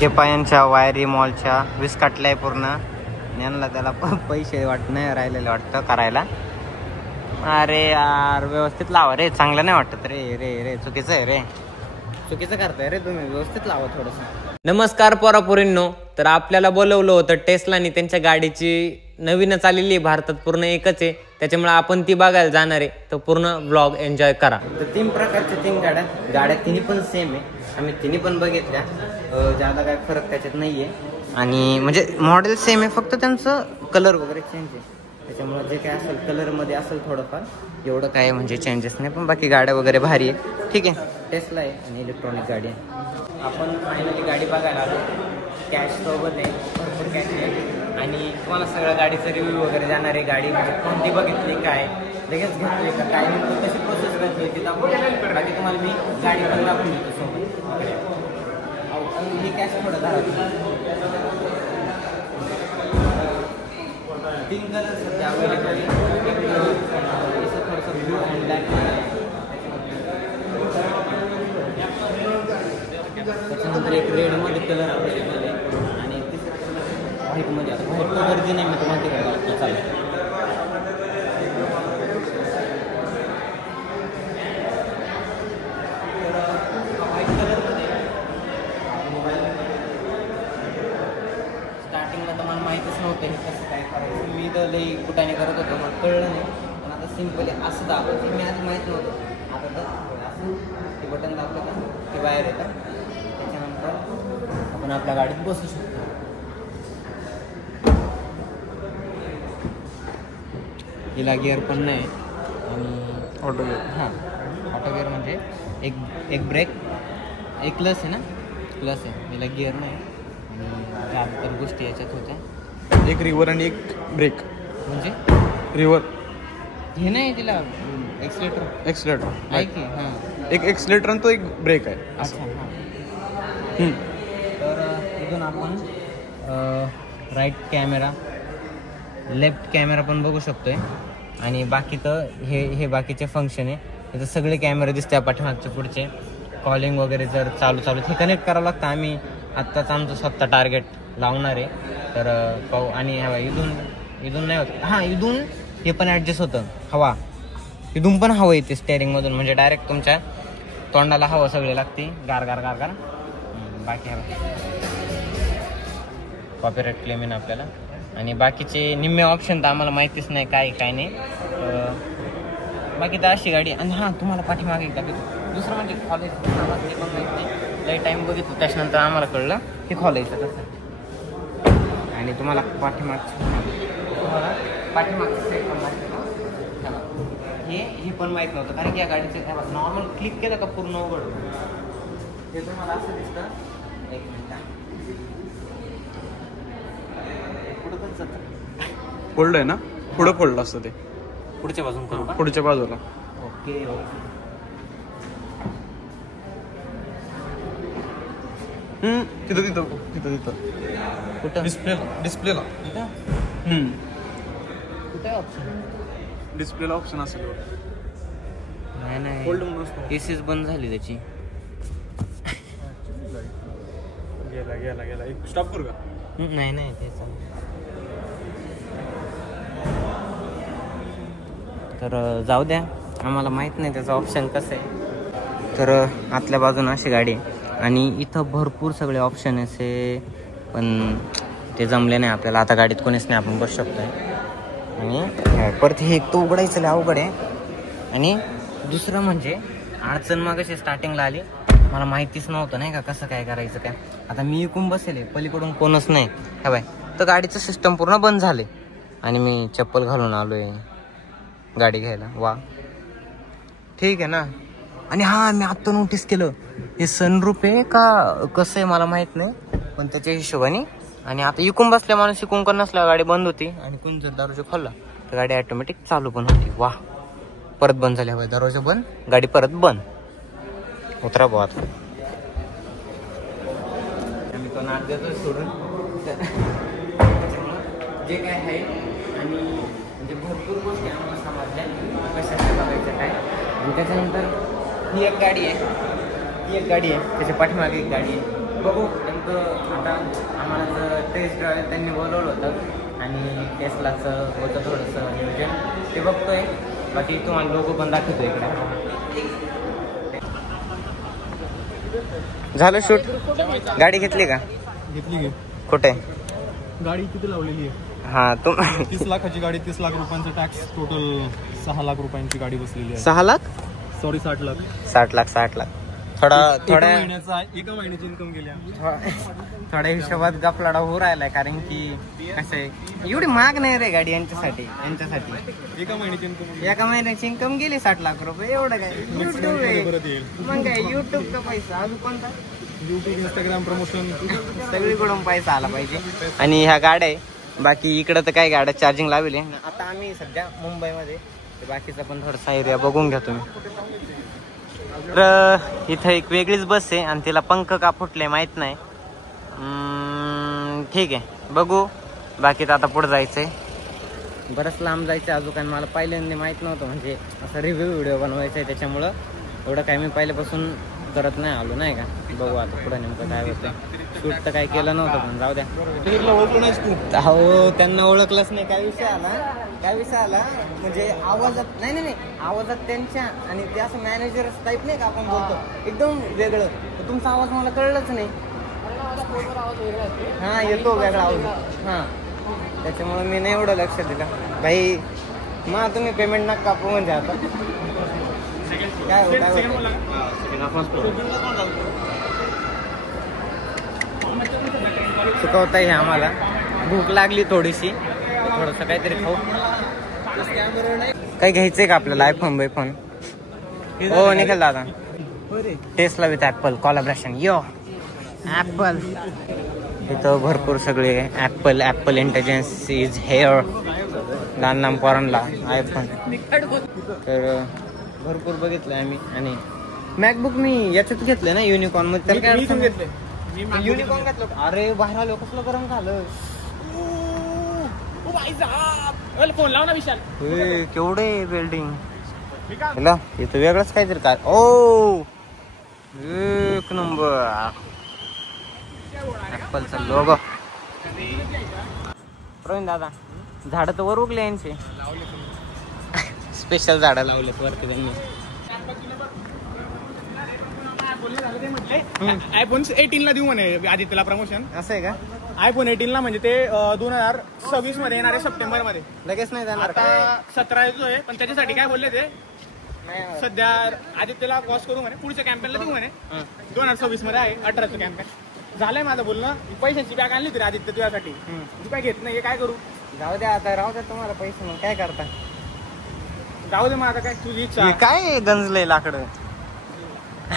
हे पायांच्या वायरी मॉलच्या वीस काटलाय पूर्ण. यांना त्याला पैसे नाही राहिलेले वाटतं करायला. अरे यार व्यवस्थित लावा रे, चांगलं नाही वाटत रे. रे रे चुकीचं आहे रे, चुकीचं करताय रे तुम्ही. व्यवस्थित लावा थोडंसं. नमस्कार पोरापोरींनो. तर आपल्याला बोलवलं होतं टेस्लानी. त्यांच्या गाडीची नवीनच आलेली भारतात, पूर्ण एकच आहे, त्याच्यामुळे आपण ती बघायला जाणार आहे. तर पूर्ण व्लॉग एन्जॉय करा. तर 3 प्रकारच्या 3 गाड्या तिन्ही पण सेम आहे. आम्ही तिन्ही पण बघितल्या. ज्यादा काय फरक त्याच्यात नाहीये. आणि म्हणजे मॉडेल सेम आहे, फक्त त्यांचं कलर वगैरे चेंज आहे. त्याच्यामुळे जे काय असेल कलरमध्ये असेल थोडंफार, एवढं काय म्हणजे चेंजेस नाही. पण बाकी गाड्या वगैरे भारी आहे. ठीक आहे. टेस्ला आहे आणि इलेक्ट्रॉनिक गाडी आहे. आपण फायनली गाडी बघायला आलो. कॅश सोबत आहे, भरपूर कॅश आहे. आणि तुम्हाला सगळ्या गाडीचं रिव्ह्यू वगैरे जाणार आहे. गाडी म्हणजे कोणती बघितली, काय लगेच घेतली का, काय कशी प्रोसेस करतोय ते दाखवून. बाकी तुम्हाला मी गाडी पण दाखवून देतो सोबत. ही कॅश थोडं धरा. 3 कलर सध्या अवेलेबल आहे. थोडंसं ब्लू अँड ब्लॅक आहे. त्याच्यानंतर एक रेडमध्ये कलर अवेलेबल आहे. आणि व्हाईटमध्ये, आता व्हाईट गर्दी नाही, मी तुम्हाला ते करायला चालेल. माहितीच नव्हतं हे कसं काय करायचं. मी तर लई कुठाने करत होतो, मला कळलं नाही. पण आता सिम्पली असं दाखवतं. मी आधी माहीत नव्हतं. आता तर असं ते बटन दाबलं का ते बाहेर येतं. त्याच्यानंतर आपण आपल्या गाडीत बसू शकतो. हिला गिअर पण नाही. आणि ऑटो गिअर. हां, ऑटो गिअर म्हणजे एक ब्रेक, एक क्लच आहे ना, क्लच आहे. हिला गिअर नाही. आणि ज्यादातर गोष्टी याच्यात होत्या. एक रिव्हर आणि एक ब्रेक. म्हणजे रिव्हर हे नाही, तिला एक्सलेटर आहे की. हां, एक एक्सलेटर आणि तो एक ब्रेक आहे. अच्छा. हां. तर इथून आपण राईट कॅमेरा, लेफ्ट कॅमेरा पण बघू शकतोय. आणि बाकी तर हे बाकीचे फंक्शन आहे. इथं सगळे कॅमेरे दिसते पाठीमागचे, पुढचे. कॉलिंग वगैरे जर चालू हे कनेक्ट करावं लागतं. आम्ही आत्ताच आमचं स्वतः टार्गेट लावणार आहे. तर पाहू. आणि हवा इथून नाही होत. हां, इथून हे पण ॲडजस्ट होतं. हवा इथून पण हवा येते स्टेअरिंगमधून. म्हणजे डायरेक्ट तुमच्या तोंडाला हवा सगळी लागते. गार गार गार गार. बाकी हवा कॉपीराइट क्लेम आहे ना आपल्याला. आणि बाकीचे निम्मे ऑप्शन तर आम्हाला माहितीच नाही काय नाही. बाकी तर अशी गाडी. आणि हां, तुम्हाला पाठीमागे एकदा दुसरं म्हणजे कॉलेज ते पण माहिती. लई टाईम बघितलं, त्याच्यानंतर आम्हाला कळलं हे खोलायचं कसं. आणि तुम्हाला पाठीमागचं सेट पण माहिती नव्हतं. हे पण माहीत नव्हतं. कारण की या गाडीचं नॉर्मल क्लिक केलं का पूर्ण उघड हे तुम्हाला असं दिसतं. एक मिनिट, पुढं पण जातं. फोल्ड आहे ना, पुढं फोल्ड असतं ते. पुढच्या बाजून करू का? पुढच्या बाजूला. ओके. तिथं कुठं? डिस्प्लेला. कुठे ऑप्शन? डिस्प्लेला ऑप्शन असेल. नाही, एसीच बंद झाली त्याची. गेला. एक स्टॉप करू का? नाही ते चालेल. तर जाऊ द्या, आम्हाला माहीत नाही त्याचं ऑप्शन कसं आहे. तर आतल्या बाजून अशी गाडी आहे. आणि इथं भरपूर सगळे ऑप्शन असे, पण ते जमले नाही आपल्याला. आता गाडीत कोणीच नाही, आपण बसू शकतो. आणि परत हे एक तो उघडायचं लय अवघड आहे. आणि दुसरं म्हणजे अडचण मग अशी स्टार्टिंगला आली, मला माहितीच नव्हतं नाही का कसं काय करायचं काय. आता मी इकडून बसेल, पलीकडून कोणच नाही हा बाय. तर गाडीचं सिस्टम पूर्ण बंद झाले. आणि मी चप्पल घालून आलोय गाडी घ्यायला. वा, ठीक आहे ना. आणि हां, मी आत्ता नोटीस केलं, हे सनरूफ आहे का कसं आहे मला माहीत नाही. पण त्याच्या हिशोबाने. आणि आता इकून बसल्या माणूस इकून कोण नसल्या गाडी बंद होती आणि कोण जर दरवाजा खोलला तर गाडी ऑटोमॅटिक चालू पण होती. वा, परत बंद झाली हवा, दरवाजा बंद, गाडी परत बंद. उतरा भाऊ आता. आम्ही तो नाद देतो सोडून. जे काय आहे आणि म्हणजे भरपूर गोष्टी आम्हाला समजल्या कशाचं बघायचं काय. आणि त्याच्यानंतर ही एक गाडी आहे, त्याच्या पाठीमागे एक गाडी आहे. बघू नेमकं आता आम्हाला जर टेस्ट ड्राईव्ह त्यांनी बोलवलं होतं आणि टेस्लाचं होतं थोडंसं नियोजन, ते बघतोय. बाकी तुम्हाला लोक पण दाखवतो इकडे. झालं शूट. गाडी घेतली का? घेतली. कुठे गाडी किती लावलेली आहे? हा, तुम 30 लाखाची गाडी, 30 लाख रुपयांचा टॅक्स, टोटल 6 लाख रुपयांची गाडी बसलेली आहे. 6 लाख? सॉरी 60 लाख. 60 लाख. थोड्या एका महिन्याची इन्कम गेली. थोड्या हिशोबात गफलाडा होऊ राहिलाय, कारण की कसं आहे एवढी महाग नाही रे गाडी यांच्यासाठी. एका महिन्याची इन्कम, एका महिन्याची इन्कम गेली 60 लाख रुपये. एवढं काय युट्यूब आहे मग, काय युट्यूबचा पैसा अजून कोणता? युट्यूब, इंस्टाग्राम प्रमोशन, सगळीकडून पैसा आला पाहिजे. आणि ह्या गाड्या आहे, बाकी इकडं तर काय गाड्या चार्जिंग लावली. आता आम्ही सध्या मुंबईमध्ये, बाकीचा पण थोडासा एरिया बघून घ्या तुम्ही. तर इथं एक वेगळीच बस आहे आणि तिला पंख का फुटले माहित नाही. ठीक आहे, बघू. बाकी तर आता पुढे जायचंय, बरंच लांब जायचं अजून. काय मला पहिल्यांदा माहित नव्हतं, म्हणजे असं रिव्ह्यू व्हिडिओ बनवायचा आहे, त्याच्यामुळं एवढं काय मी पहिल्यापासून करत नाही आलो नाही का. बघू आता पुढे नेमकं काय होतं. शूट तर काय केलं नव्हतं, पण जाऊ द्या. हो, त्यांना ओळखलंच नाही. काय विषय आला म्हणजे आवाजात नाही आवाजात त्यांच्या, आणि ते असं मॅनेजर टाईप नाही का आपण बोलतो, एकदम वेगळं. तुमचा आवाज मला कळलंच नाही. हा, येतो वेगळा आवाज. हा, त्याच्यामुळे मी नाही एवढं लक्ष दिलं. भाई मग तुम्ही पेमेंट नका कापू म्हणजे आता काय चुकवता आहे आम्हाला. भूक लागली थोडीशी, थोडंसं काहीतरी खाऊ. काही घ्यायचंय का आपल्याला? आयफोन हो निखिल दादा. Tesla with apple collaboration. Yo apple. इथं भरपूर सगळे ऍपल इंटेलिजन्स इज हेअर. लहान लहान पोरांना आयफोन. तर भरपूर बघितलंय आम्ही. आणि मॅकबुक मी याच्यात घेतलं ना, युनिकॉर्न मध्ये. युनिकॉर्न घेतलं. अरे बाहेर आलो, कसलं गरम झालं. फोन लाव ना विशाल. केवढे बिल्डिंग. इथं वेगळंच काहीतरी काय. ओ एक नंबर ऍपलचा लोगो. प्रवीण दादा, झाड तर वर उगले यांचे. स्पेशल झाडं लावलेत वरती त्यांनी. आयफोन 18 ला देऊ म्हणे आदित्यला प्रमोशन. असं आहे का? आयफोन 18 ला म्हणजे ते 2026 मध्ये येणार आहे, सप्टेंबर मध्ये. लगेच नाही जाणार. आता 17 येतो आहे, पण त्याच्यासाठी काय बोलले ते सध्या आदित्यला क्रॉस करू म्हणे, पुढच्या कॅम्पेनला देऊ म्हणे. 2026 मध्ये आहे 18चं कॅम्पेन. झालंय माझं बोलणं. पैशाची बॅग आणली तरी आदित्य तुझ्यासाठी, तू काय घेत नाही, काय करू? जाऊ द्या आता, राहू द्या तुम्हाला पैसे, मग काय करता. जाऊ दे मग आता, काय तुझी इच्छा. काय गंजलंय लाकडं.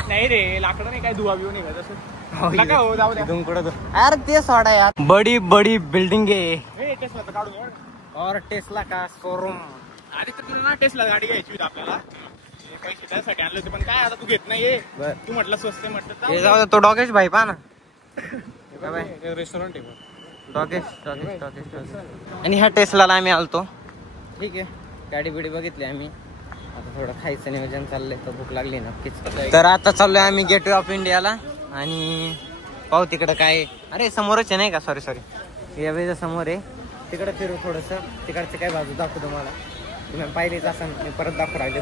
नाही रे, लाकडं नाही, काय दुवा बिव नाही का तसं. हो जाऊ द्या. अरे ते सोडा यार. बडी बडी बिल्डिंग आहे टेस्ला काढून. और टेस्ला का शोरूम. आदित्य तुला ना टेस्ला गाडी घ्यायची होती आपल्याला, पैसे त्यासाठी आणले होते, पण काय आता तू घेत नाहीये. तू म्हटलं स्वस्त म्हटलं. जाऊ तो डॉगेश भाई पहा ना. रेस्टॉरंट आहे डॉगेश. आणि ह्या टेस्लाला आम्ही आलतो. ठीक आहे, गाडी बिडी बघितली आम्ही. आता थोडं खायचं नियोजन चाललंय, तर भूक लागली नक्कीच. तर आता चाललोय आम्ही गेटवे ऑफ इंडियाला. आणि पाहू तिकडं काय. अरे समोरच आहे नाही का, सॉरी या वेळेला समोर आहे. तिकडं फिरू थोडंसं, तिकडचे काय बाजू दाखवू तुम्हाला. तुम्ही पाहिलेच असं, मी परत दाखवू राहिले.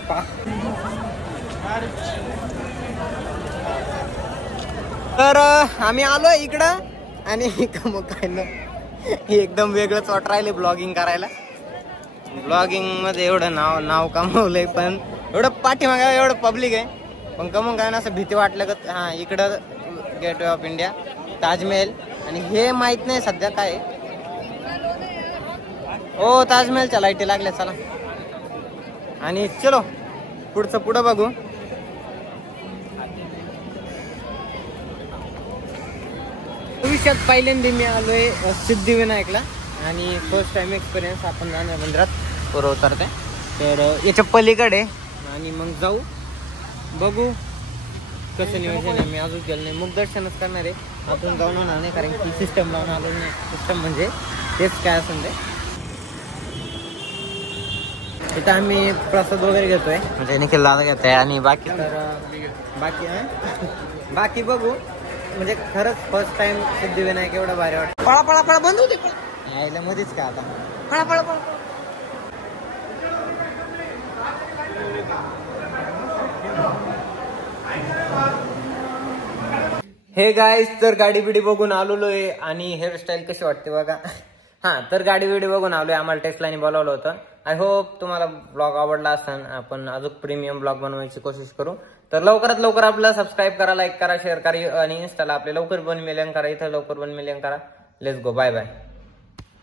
तर आम्ही आलोय इकडं. आणि मग काय ना, एकदम वेगळंच वाट राहिले ब्लॉगिंग करायला. ब्लॉगिंग मध्ये एवढं नाव कमवलंय, पण एवढं पाठीमागा एवढं पब्लिक आहे, पण कमवून काय ना असं भीती वाटलं का. हा, इकडं गेटवे ऑफ इंडिया, ताजमहल. आणि हे माहित नाही सध्या काय. ओ ताजमहलच्या लाईटी लागल्या. चला आणि चलो पुढं बघू. आयुष्यात पहिल्यांदा मी आलोय सिद्धिविनायकला आणि फर्स्ट टाइम एक्सपिरियन्स आपण जाणार मंदिरात पुरं उतरते. तर याच्या पलीकडे आणि मग जाऊ बघू कसं नियोजन आहे. मी अजून गेलो नाही, मुख दर्शनच करणार आहे. आपण जाऊन होणार नाही कारण की सिस्टम लावून आलो नाही. सिस्टम म्हणजे तेच काय असेल ते. इथं आम्ही प्रसाद वगैरे घेतोय म्हणजे निखिल दादा घेतोय आणि बाकी तर बाकी बघू. म्हणजे खरंच फर्स्ट टाइम सिद्धिविनायक एवढं भारी वाटतं. पळा पळा पळा बंद होते यायला मध्येच का आता. पळा पळा पळा. हे गाईस, तर गाडी बिडी बघून आलेलो आहे आणि हेअरस्टाईल कशी वाटते बघा. हा, तर गाडी बिडी बघून आलोय. आम्हाला टेस्लाने बोलावलं होतं. आय होप तुम्हाला ब्लॉग आवडला असेल. आपण अजून प्रीमियम ब्लॉग बनवायची कोशिश करू. तर लवकरात लवकर आपलं सबस्क्राईब करा, लाईक करा, शेअर करा आणि इन्स्टाला आपले लवकर 1 मिलियन करा. इथं लवकर 1 मिलियन करा. Let's go, bye bye.